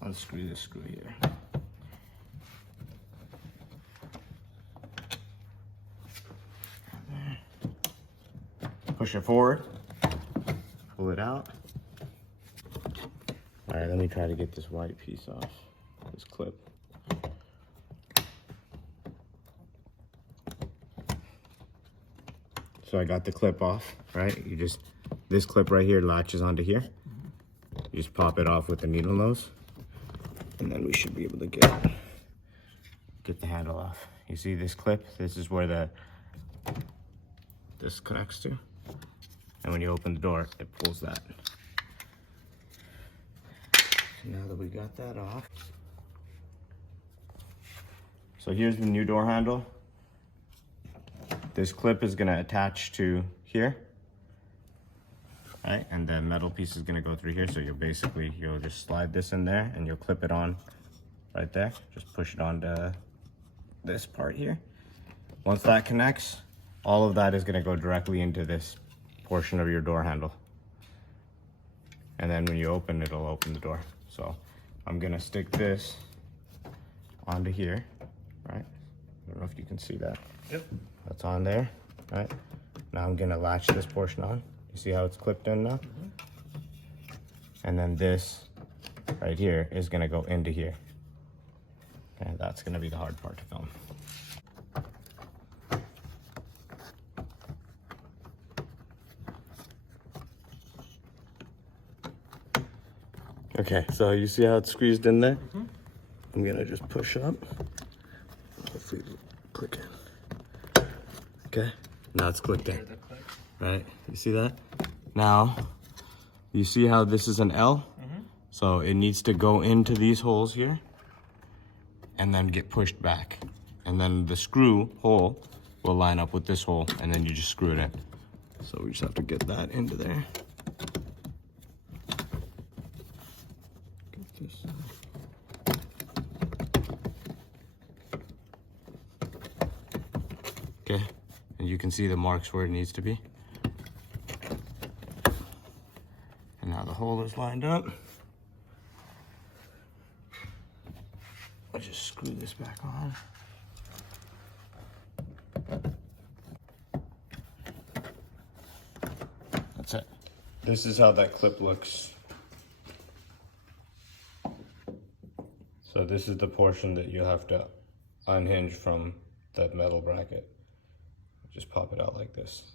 Let's unscrew this screw here. Push it forward, pull it out. All right, let me try to get this white piece off, this clip. So I got the clip off, right? This clip right here latches onto here. You just pop it off with the needle nose, and then we should be able to get the handle off. You see this clip? This is where this connects to. And when you open the door, it pulls that. Now that we got that off. So here's the new door handle. This clip is gonna attach to here, right? And the metal piece is gonna go through here. So you'll just slide this in there and you'll clip it on right there. Just push it onto this part here. Once that connects, all of that is gonna go directly into this portion of your door handle. And then when you open, it'll open the door. So I'm gonna stick this onto here, right? I don't know if you can see that. Yep. That's on there, right? Now I'm gonna latch this portion on. You see how it's clipped in now? And then this right here is gonna go into here. And that's gonna be the hard part to film. Okay, so you see how it's squeezed in there? I'm gonna just push up. Hopefully it'll click in. Okay, now it's clicked in, right? You see that? Now, you see how this is an L? So it needs to go into these holes here and then get pushed back. And then the screw hole will line up with this hole and then you just screw it in. So we just have to get that into there. Get this out. Okay, and you can see the marks where it needs to be. And now the hole is lined up. I'll just screw this back on. That's it. This is how that clip looks. So this is the portion that you'll have to unhinge from that metal bracket. Just pop it out like this.